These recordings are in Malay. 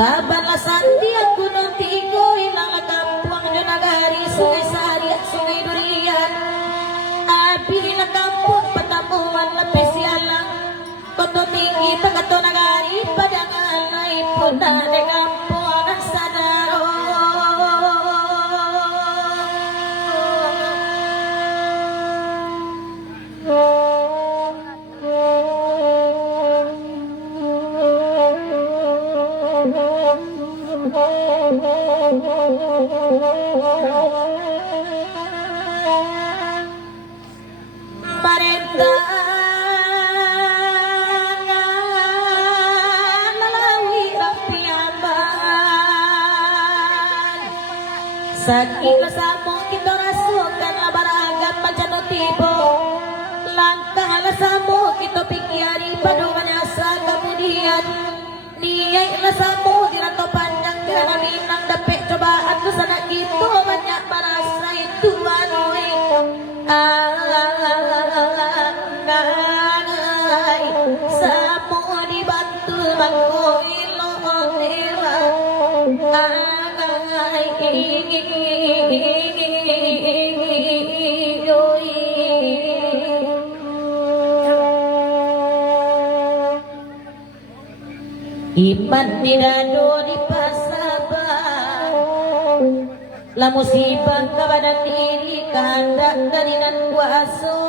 Tabanlah sandian gunung tigo ilang kampung jo nagari sungai sariat sungai durian abila kampung patamuan lepes sialang koto tinggi tagato nagari padangan naipuna de kampung sadaro Sakit samo kita rasukan labaragam macam tibo langkah samo kita pikiari paduan asa kemudian niat samo dirato panjang dirana minang dapet cobaan tu sana gitu banyak merasa itu anoi samo dibantu bangkoilo onera iman dirado di pasaban la musibah kepada diri kehendak dari nan kuasa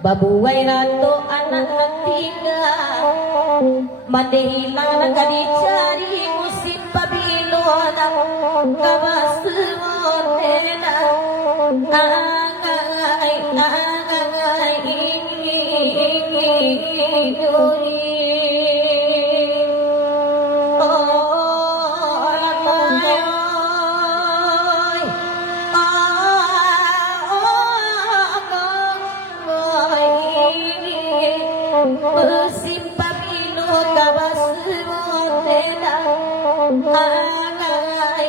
babuai rato anak tiga mande hilang nak dicari musim pabilona kabas monena angai musim pabilo kabas monena angai